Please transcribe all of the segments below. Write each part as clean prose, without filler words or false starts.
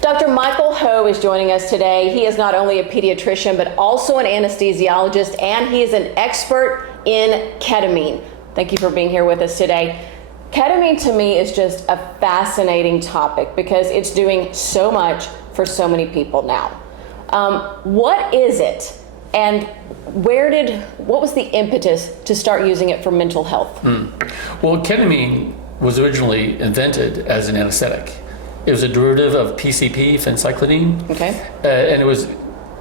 Dr. Michael Ho is joining us today. He is not only a pediatrician, but also an anesthesiologist, and he is an expert in ketamine. Thank you for being here with us today. Ketamine to me is just a fascinating topic because it's doing so much for so many people now. What is it? And what was the impetus to start using it for mental health? Well, ketamine was originally invented as an anesthetic. It was a derivative of PCP, phencyclidine. Okay. And it was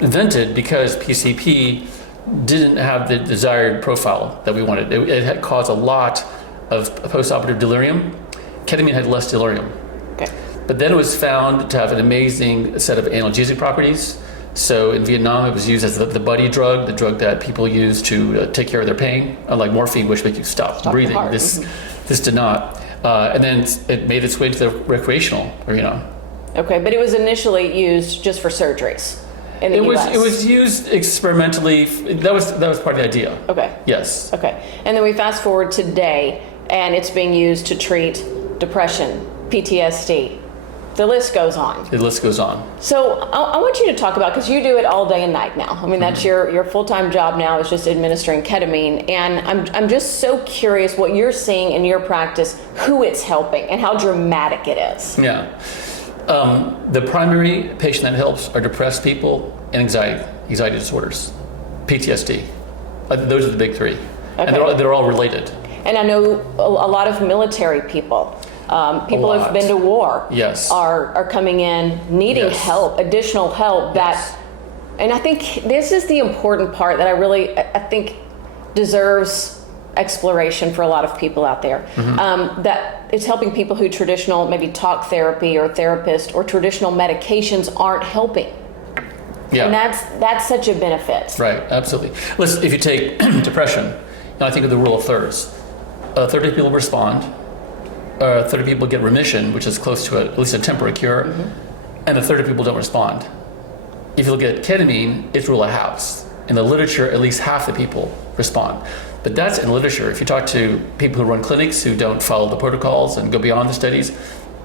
invented because PCP didn't have the desired profile that we wanted. It had caused a lot of postoperative delirium. Ketamine had less delirium. Okay. But then it was found to have an amazing set of analgesic properties. So in Vietnam, it was used as the buddy drug, the drug that people use to take care of their pain, unlike morphine, which makes you stop breathing. This did not. And then it made its way into the recreational arena. Okay, but it was initially used just for surgeries in the US. It was used experimentally. That was part of the idea. Okay. Yes. Okay, and then we fast forward today, and it's being used to treat depression, PTSD. The list goes on. The list goes on. So I want you to talk about, because you do it all day and night now. I mean, that's your full-time job now, is just administering ketamine. And I'm just so curious what you're seeing in your practice, who it's helping and how dramatic it is. Yeah. The primary patient that helps are depressed people and anxiety disorders, PTSD. Those are the big three. Okay. And they're all related. And I know a lot of military people. People who have been to war, yes, are coming in needing yes. help, additional help. Yes. And I think this is the important part that I think deserves exploration for a lot of people out there. Mm-hmm. That it's helping people who traditional, maybe talk therapy or therapist or traditional medications aren't helping. Yeah. And that's such a benefit. Right, absolutely. Listen, if you take depression, I think of the rule of thirds. A third of people respond. A third of people get remission, which is close to at least a temporary cure, mm-hmm. and a third of people don't respond. If you look at ketamine, it's rule of halves. In the literature, at least half the people respond. But that's in literature. If you talk to people who run clinics who don't follow the protocols and go beyond the studies,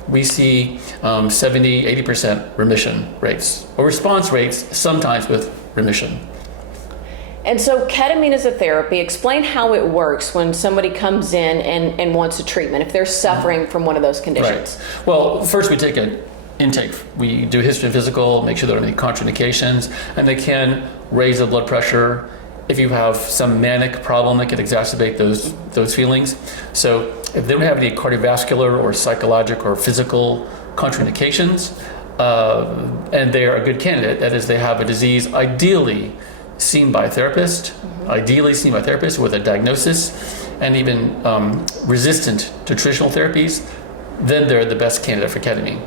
we see 70, 80% remission rates, or response rates, sometimes with remission. And so ketamine is a therapy. Explain how it works when somebody comes in and wants a treatment, if they're suffering from one of those conditions. Right. Well, first we take an intake. We do a history and physical, make sure there aren't any contraindications, and they can raise the blood pressure if you have some manic problem that can exacerbate those feelings. So if they don't have any cardiovascular or psychological or physical contraindications, and they are a good candidate, that is, they have a disease ideally seen by a therapist, mm-hmm. With a diagnosis, and even resistant to traditional therapies, then they're the best candidate for ketamine.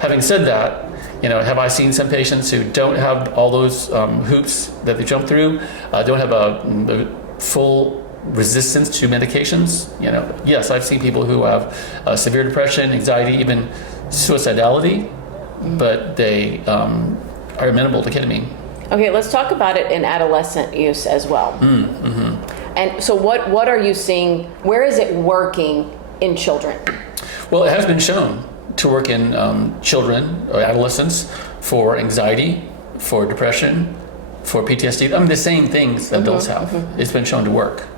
Having said that, have I seen some patients who don't have all those hoops that they jump through, don't have a full resistance to medications? Yes, I've seen people who have severe depression, anxiety, even suicidality, mm-hmm. but they are amenable to ketamine. Okay, let's talk about it in adolescent use as well. Mm-hmm. And so what are you seeing? Where is it working in children? Well, it has been shown to work in children or adolescents for anxiety, for depression, for PTSD. I mean, the same things that adults have. Mm-hmm. It's been shown to work.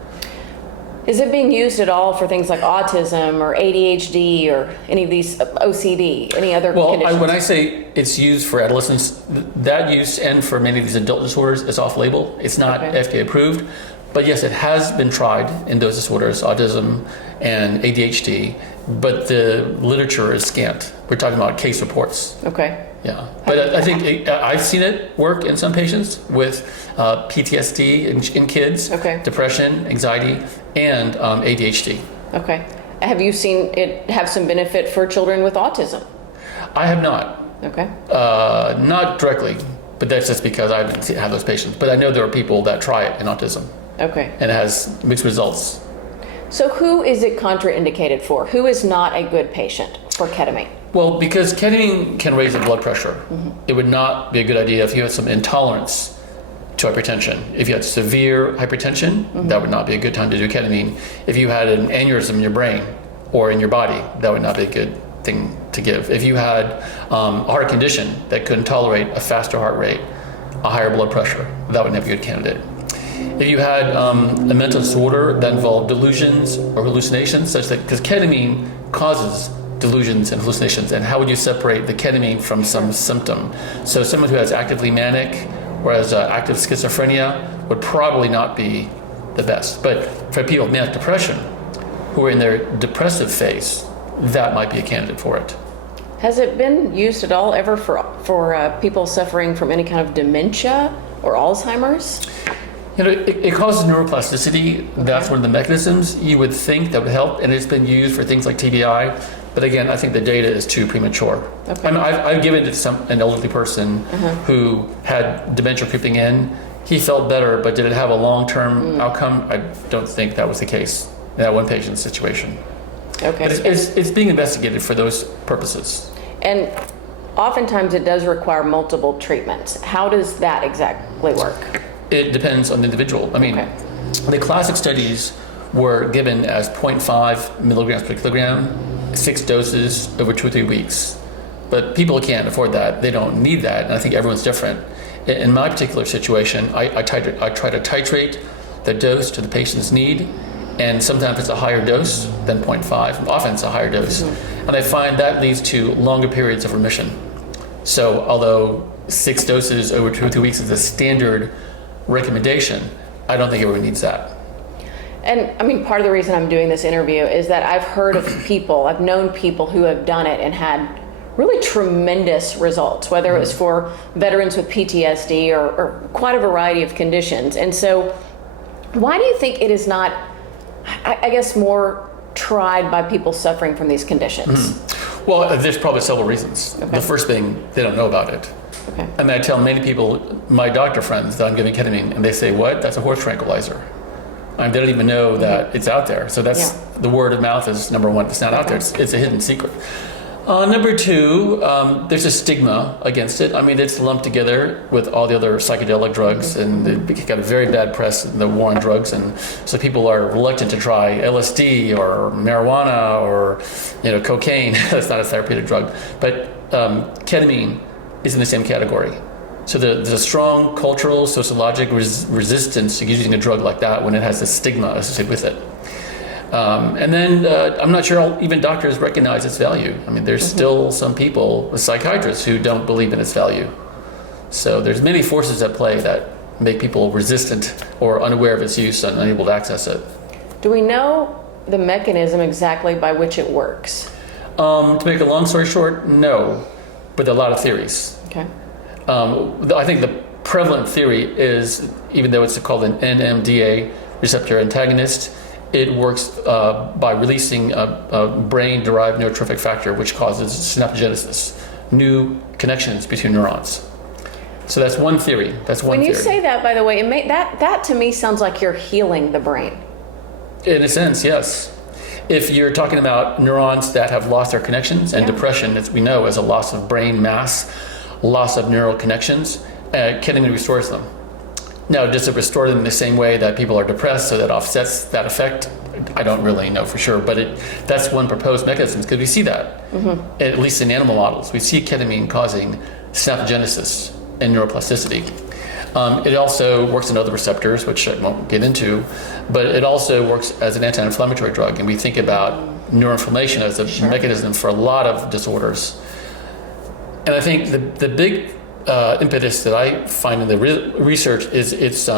Is it being used at all for things like autism or ADHD or any of these OCD, any other conditions? Well, when I say it's used for adolescents, that use and for many of these adult disorders is off-label. It's not FDA approved. But yes, it has been tried in those disorders, autism and ADHD, but the literature is scant. We're talking about case reports. Okay. Yeah, but I think I've seen it work in some patients with PTSD in kids, depression, anxiety, and ADHD. Okay. Have you seen it have some benefit for children with autism? I have not. Okay. Not directly, but that's just because I haven't had those patients. But I know there are people that try it in autism. Okay. And it has mixed results. So who is it contraindicated for? Who is not a good patient for ketamine? Well, because ketamine can raise the blood pressure. Mm-hmm. It would not be a good idea if you had some intolerance to hypertension. If you had severe hypertension, mm-hmm. that would not be a good time to do ketamine. If you had an aneurysm in your brain or in your body, that would not be a good thing to give. If you had a heart condition that couldn't tolerate a faster heart rate, a higher blood pressure, that would never be a good candidate. If you had a mental disorder that involved delusions or hallucinations, such that, because ketamine causes delusions and hallucinations, and how would you separate the ketamine from some symptom? So someone who has actively manic or has active schizophrenia would probably not be the best. But for people with manic depression who are in their depressive phase, that might be a candidate for it. Has it been used at all ever for people suffering from any kind of dementia or Alzheimer's? You know, it causes neuroplasticity. That's one of the mechanisms you would think that would help, and it's been used for things like TBI. But again, I think the data is too premature. Okay. I mean, I've given it to an elderly person who had dementia creeping in. He felt better, but did it have a long-term outcome? I don't think that was the case in that one patient's situation. Okay. But it's being investigated for those purposes. And oftentimes it does require multiple treatments. How does that exactly work? It depends on the individual. I mean, the classic studies were given as 0.5 milligrams per kilogram, 6 doses over 2 or 3 weeks. But people can't afford that. They don't need that. And I think everyone's different. In my particular situation, I try to titrate the dose to the patient's need. And sometimes it's a higher dose than 0.5. Often it's a higher dose. And I find that leads to longer periods of remission. So although 6 doses over 2 or 3 weeks is a standard recommendation, I don't think everyone needs that. And I mean, part of the reason I'm doing this interview is that I've heard of people, I've known people who have done it and had really tremendous results, whether it was for veterans with PTSD or quite a variety of conditions. And so why do you think it is not, I guess, more tried by people suffering from these conditions? Well, there's probably several reasons. Okay. The first thing, they don't know about it. Okay. I mean, I tell many people, my doctor friends, that I'm giving ketamine, and they say, what? That's a horse tranquilizer. I mean, they don't even know that it's out there. So that's the word of mouth is number one. It's not out there. It's a hidden secret. Number two, there's a stigma against it. I mean, it's lumped together with all the other psychedelic drugs, and it got a very bad press in the war on drugs, and so people are reluctant to try LSD or marijuana or cocaine. That's not a therapeutic drug, but ketamine is in the same category. So there's a strong cultural, sociological resistance to using a drug like that when it has a stigma associated with it. And then I'm not sure even doctors recognize its value. I mean, there's still some people, psychiatrists, who don't believe in its value. So there's many forces at play that make people resistant or unaware of its use and unable to access it. Do we know the mechanism exactly by which it works? To make a long story short, no, but there are a lot of theories. Okay. I think the prevalent theory is, even though it's called an NMDA receptor antagonist, it works by releasing a brain-derived neurotrophic factor, which causes synaptogenesis, new connections between neurons. So that's one theory. When you say that, by the way, that to me sounds like you're healing the brain. In a sense, yes. If you're talking about neurons that have lost their connections, and depression, as we know, is a loss of brain mass, loss of neural connections, ketamine restores them. Now, does it restore them in the same way that people are depressed, so that offsets that effect? I don't really know for sure, but that's one proposed mechanism, because we see that, at least in animal models. We see ketamine causing synaptogenesis and neuroplasticity. It also works in other receptors, which I won't get into, but it also works as an anti-inflammatory drug, and we think about neuroinflammation as a mechanism for a lot of disorders. And I think the big impetus that I find in the research is its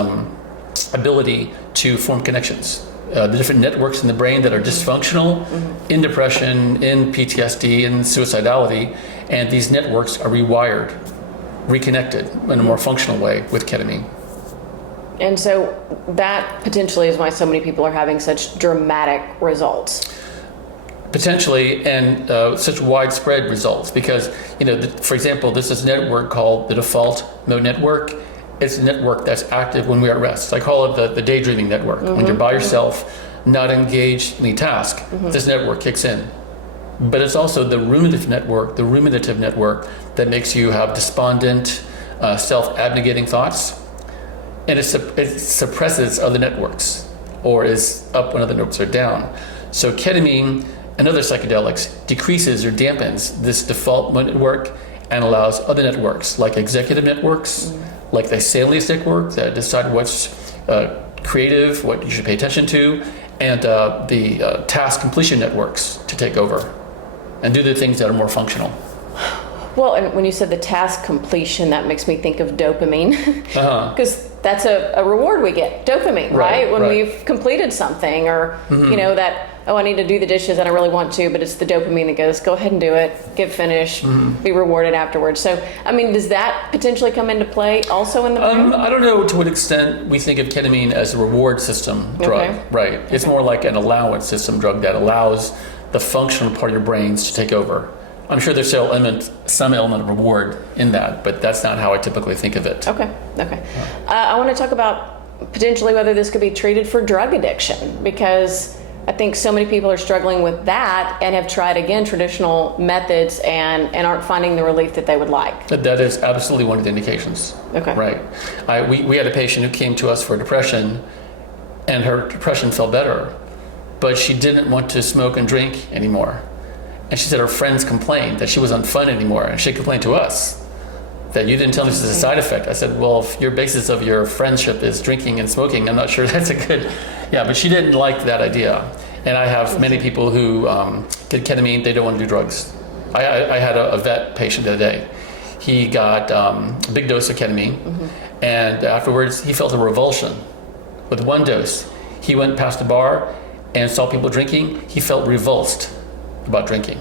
ability to form connections. The different networks in the brain that are dysfunctional in depression, in PTSD, in suicidality, and these networks are rewired, reconnected in a more functional way with ketamine. And so that potentially is why so many people are having such dramatic results. Potentially, and such widespread results, because for example, this is a network called the default mode network. It's a network that's active when we're at rest. I call it the daydreaming network. When you're by yourself, not engaged in any task, this network kicks in. But it's also the ruminative network that makes you have despondent, self-abnegating thoughts, and it suppresses other networks, or is up when other networks are down. So ketamine and other psychedelics decreases or dampens this default network and allows other networks, like executive networks, like the Thales network that decide what's creative, what you should pay attention to, and the task completion networks to take over and do the things that are more functional. Well, and when you said the task completion, that makes me think of dopamine, because that's a reward we get, dopamine, right? When we've completed something, or that, oh, I need to do the dishes and I really want to, but it's the dopamine that goes, go ahead and do it, get finished, be rewarded afterwards. So, I mean, does that potentially come into play also in the brain? I don't know to what extent we think of ketamine as a reward system drug, right? It's more like an allowance system drug that allows the functional part of your brains to take over. I'm sure there's some element of reward in that, but that's not how I typically think of it. Okay. I want to talk about potentially whether this could be treated for drug addiction, because I think so many people are struggling with that and have tried, again, traditional methods and aren't finding the relief that they would like. That is absolutely one of the indications. Okay. Right. We had a patient who came to us for depression, and her depression felt better, but she didn't want to smoke and drink anymore. And she said her friends complained that she wasn't fun anymore. And she complained to us that you didn't tell me this is a side effect. I said, well, if your basis of your friendship is drinking and smoking, I'm not sure that's a good, but she didn't like that idea. And I have many people who get ketamine, they don't want to do drugs. I had a vet patient the other day. He got a big dose of ketamine, and afterwards he felt a revulsion with one dose. He went past the bar and saw people drinking. He felt revulsed about drinking.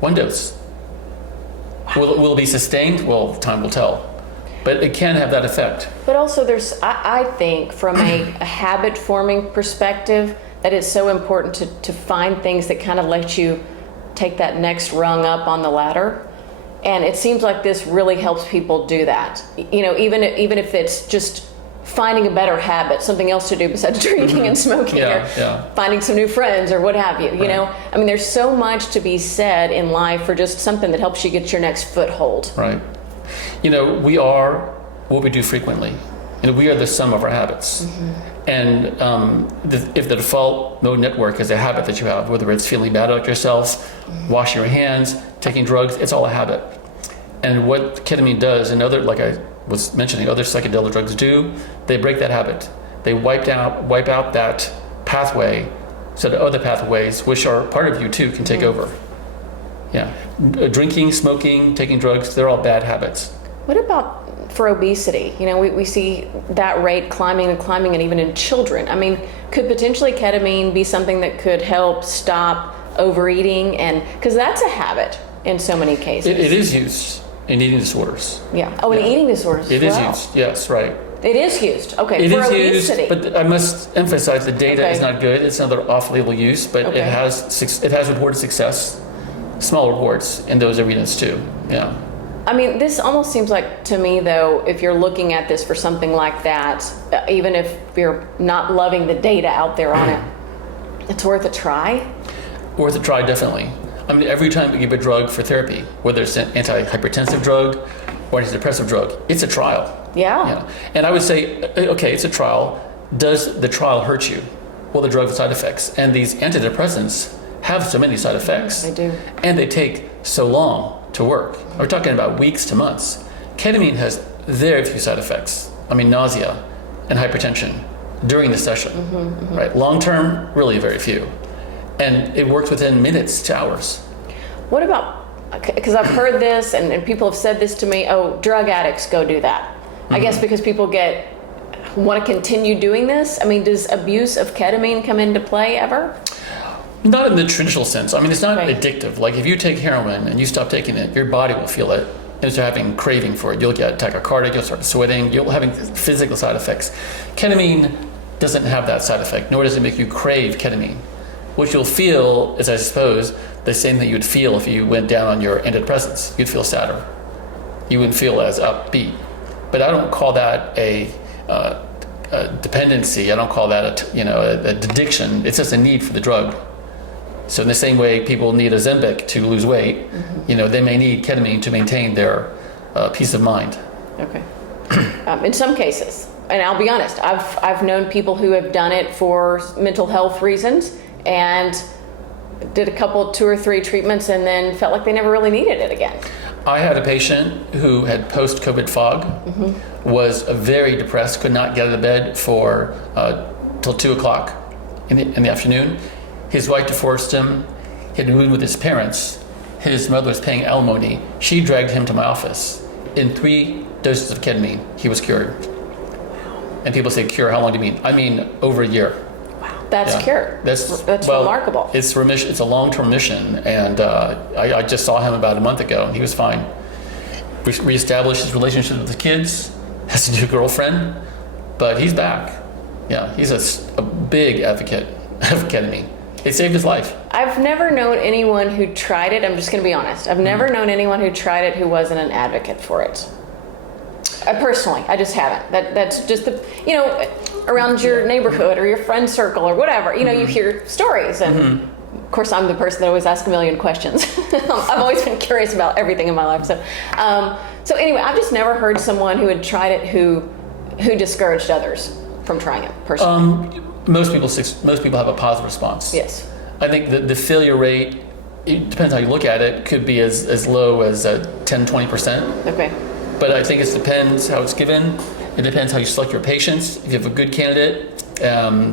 One dose. Will it be sustained? Well, time will tell. But it can have that effect. But also I think from a habit forming perspective, that it's so important to find things that kind of let you take that next rung up on the ladder. And it seems like this really helps people do that. Even if it's just finding a better habit, something else to do besides drinking and smoking, or finding some new friends or what have you. You know, I mean, there's so much to be said in life for just something that helps you get your next foothold. Right. We are what we do frequently. We are the sum of our habits. And if the default mode network is a habit that you have, whether it's feeling bad about yourself, washing your hands, taking drugs, it's all a habit. And what ketamine does, and like I was mentioning, other psychedelic drugs do, they break that habit. They wipe out that pathway so that other pathways, which are part of you too, can take over. Drinking, smoking, taking drugs, they're all bad habits. What about for obesity? We see that rate climbing, and even in children. I mean, could potentially ketamine be something that could help stop overeating? And because that's a habit in so many cases. It is used in eating disorders. In eating disorders it is used, yes, right. It is used, okay, it for is obesity. Used, but I must emphasize the data is not good. It's another off-label use, but it has reported success, small reports in those arenas too, I mean, this almost seems like, to me, though, if you're looking at this for something like that, even if you're not loving the data out there on it, it's worth a try? Worth a try, definitely. I mean, every time we give a drug for therapy, whether it's an antihypertensive drug or antidepressive drug, it's a trial. Yeah. And I would say, okay, it's a trial. Does the trial hurt you? Well, the drug has side effects. And these antidepressants have so many side effects. They do. And they take so long to work. We're talking about weeks to months. Ketamine has very few side effects. I mean, nausea and hypertension during the session, right? Long term, really very few. And it works within minutes to hours. What about, because I've heard this and people have said this to me, drug addicts go do that. I guess because people want to continue doing this. I mean, does abuse of ketamine come into play ever? Not in the traditional sense. I mean, it's not addictive. Like if you take heroin and you stop taking it, your body will feel it and start having craving for it. You'll get tachycardia, you'll start sweating, you'll having physical side effects. Ketamine doesn't have that side effect, nor does it make you crave ketamine. What you'll feel is, I suppose, the same thing you'd feel if you went down on your antidepressants. You'd feel sadder. You wouldn't feel as upbeat. But I don't call that a dependency. I don't call that an addiction. It's just a need for the drug. So in the same way people need Ozempic to lose weight, they may need ketamine to maintain their peace of mind. Okay. In some cases, and I'll be honest, I've known people who have done it for mental health reasons, and did a couple, 2 or 3 treatments, and then felt like they never really needed it again. I had a patient who had post-COVID fog, was very depressed, could not get out of bed for till 2 o'clock in the afternoon. His wife divorced him. He had moved with his parents. His mother was paying alimony. She dragged him to my office. In 3 doses of ketamine, he was cured. And people say, cure, how long do you mean? I mean, over a year. That's cured. That's remarkable. It's remission. It's a long-term remission, and I just saw him about a month ago, and he was fine. Reestablished his relationship with the kids, has a new girlfriend, but he's back. Yeah, he's a big advocate of ketamine. It saved his life. I've never known anyone who tried it. I'm just going to be honest. I've never known anyone who tried it who wasn't an advocate for it. Personally, I just haven't. That's just around your neighborhood or your friend circle or whatever. You hear stories, and of course, I'm the person that always asks a million questions. I've always been curious about everything in my life. So anyway, I've just never heard someone who had tried it who discouraged others from trying it personally. Most people have a positive response. Yes. I think the failure rate, it depends how you look at it, could be as low as 10-20%. Okay. But I think it depends how it's given. It depends how you select your patients. If you have a good candidate,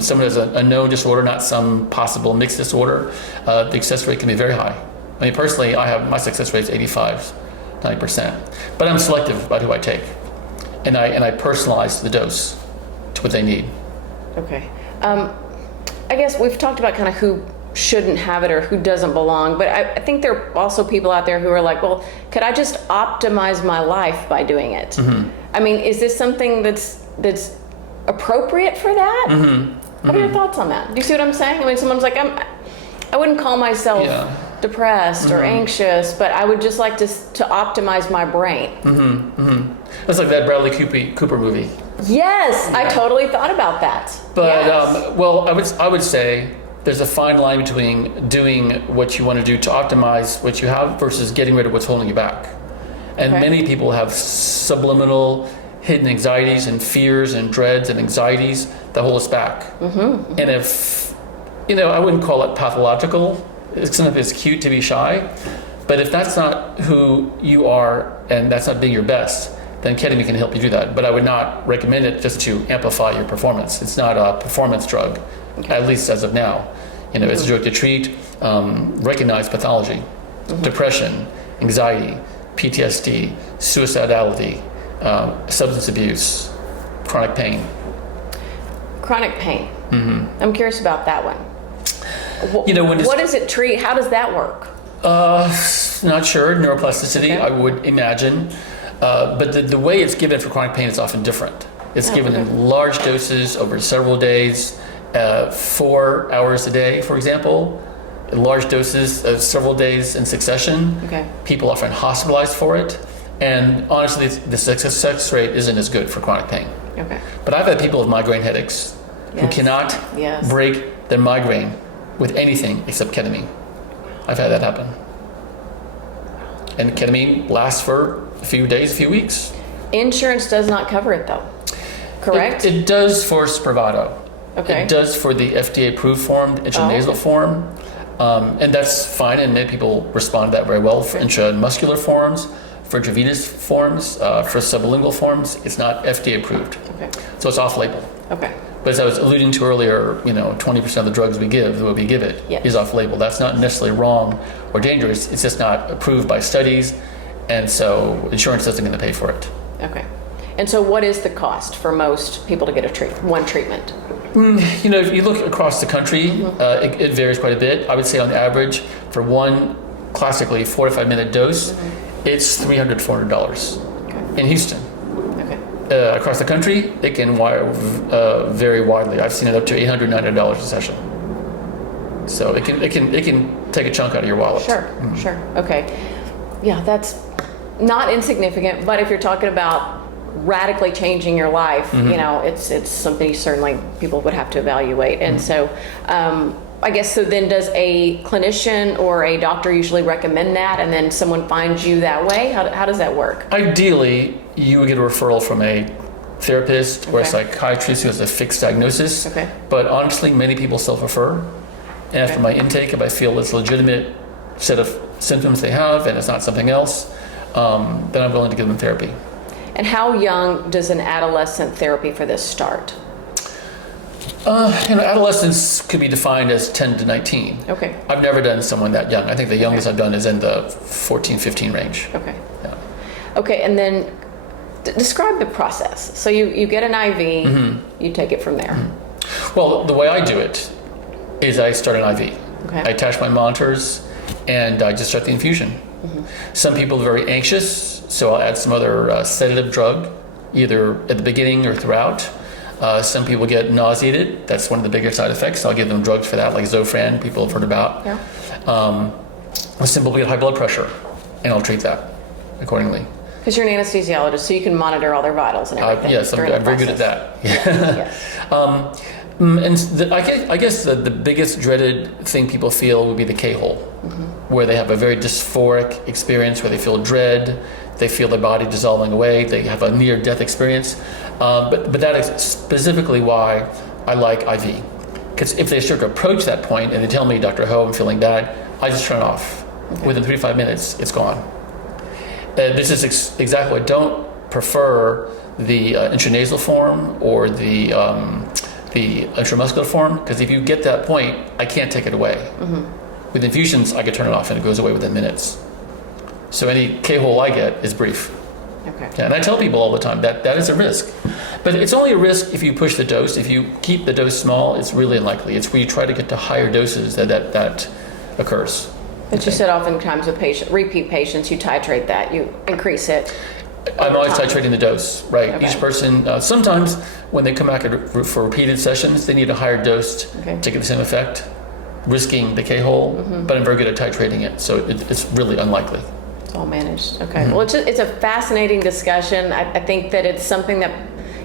someone has a known disorder, not some possible mixed disorder, the success rate can be very high. I mean, personally, my success rate is 85-90%. But I'm selective about who I take. And I personalize the dose to what they need. Okay. I guess we've talked about kind of who shouldn't have it or who doesn't belong, but I think there are also people out there who are like, well, could I just optimize my life by doing it? I mean, is this something that's appropriate for that? What are your thoughts on that? Do you see what I'm saying? I mean, someone's like, I wouldn't call myself depressed or anxious, but I would just like to optimize my brain. That's like that Bradley Cooper movie. Yes, I totally thought about that. But yes. Well, I would say there's a fine line between doing what you want to do to optimize what you have versus getting rid of what's holding you back. And many people have subliminal hidden anxieties and fears and dreads and anxieties that hold us back. And if, I wouldn't call it pathological. Sometimes it's cute to be shy. But if that's not who you are and that's not being your best, then ketamine can help you do that. But I would not recommend it just to amplify your performance. It's not a performance drug, at least as of now. It's a drug to treat recognized pathology, depression, anxiety, PTSD, suicidality, substance abuse, chronic pain. Chronic pain. I'm curious about that one. What does it treat? How does that work? Not sure. Neuroplasticity, I would imagine. But the way it's given for chronic pain is often different. It's given in large doses over several days, 4 hours a day, for example, in large doses of several days in succession. People often hospitalized for it. And honestly, the success rate isn't as good for chronic pain. But I've had people with migraine headaches who cannot break their migraine with anything except ketamine. I've had that happen. And ketamine lasts for a few days, a few weeks. Insurance does not cover it though, correct? It does for Spravato. Okay. It does for the FDA-approved form, intranasal form. And that's fine, and many people respond to that very well. For intramuscular forms, for intravenous forms, for sublingual forms, it's not FDA-approved. So it's off-label. But as I was alluding to earlier, 20% of the drugs we give, the way we give it, is off-label. That's not necessarily wrong or dangerous. It's just not approved by studies, and so insurance doesn't get to pay for it. And so what is the cost for most people to get one treatment? If you look across the country, it varies quite a bit. I would say on average, for one classically 4 to 5 minute dose, it's $300, $400 in Houston. Across the country, it can vary widely. I've seen it up to $800, $900 a session. So it can take a chunk out of your wallet. Sure. Okay. Yeah, that's not insignificant. But if you're talking about radically changing your life, it's something certainly people would have to evaluate. And so, I guess then does a clinician or a doctor usually recommend that, and then someone finds you that way? How does that work? Ideally, you would get a referral from a therapist or a psychiatrist who has a fixed diagnosis. But honestly, many people self-refer. And after my intake, if I feel it's a legitimate set of symptoms they have and it's not something else, then I'm willing to give them therapy. And how young does an adolescent therapy for this start? Adolescence could be defined as 10 to 19. Okay. I've never done someone that young. I think the youngest I've done is in the 14, 15 range. Okay. Yeah. Okay, and then describe the process. So you get an IV, you take it from there. Well, the way I do it is I start an IV. Okay. I attach my monitors and I just start the infusion. Some people are very anxious, so I'll add some other sedative drug, either at the beginning or throughout. Some people get nauseated. That's one of the bigger side effects. I'll give them drugs for that, like Zofran, people have heard about. Yeah. Some people get high blood pressure, and I'll treat that accordingly. Because you're an anesthesiologist, so you can monitor all their vitals and everything. Yes, I'm very good at that. Yes. I guess the biggest dreaded thing people feel would be the K-hole, where they have a very dysphoric experience, where they feel dread, they feel their body dissolving away, they have a near-death experience. But that is specifically why I like IV. Because if they start to approach that point and they tell me, Dr. Ho, I'm feeling bad, I just turn it off. Okay. Within 3 to 5 minutes, it's gone. This is exactly, I don't prefer the intranasal form or the intramuscular form, because if you get that point, I can't take it away. With infusions, I can turn it off and it goes away within minutes. So any K-hole I get is brief. Okay. Yeah, and I tell people all the time that is a risk. But it's only a risk if you push the dose. If you keep the dose small, it's really unlikely. It's when you try to get to higher doses that occurs. But you said oftentimes with repeat patients, you titrate that, you increase it. I'm always titrating the dose, right? Okay. Each person, sometimes when they come back for repeated sessions, they need a higher dose to get the same effect, risking the K-hole, but I'm very good at titrating it, so it's really unlikely. It's all managed. Okay. Well, it's a fascinating discussion. I think that it's something that,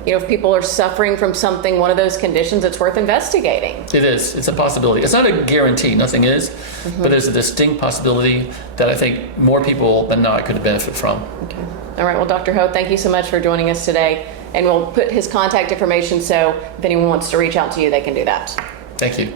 if people are suffering from one of those conditions, it's worth investigating. It is. It's a possibility. It's not a guarantee. Nothing is. But there's a distinct possibility that I think more people than not could benefit from. Okay. All right. Well, Dr. Ho, thank you so much for joining us today. And we'll put his contact information so if anyone wants to reach out to you, they can do that. Thank you.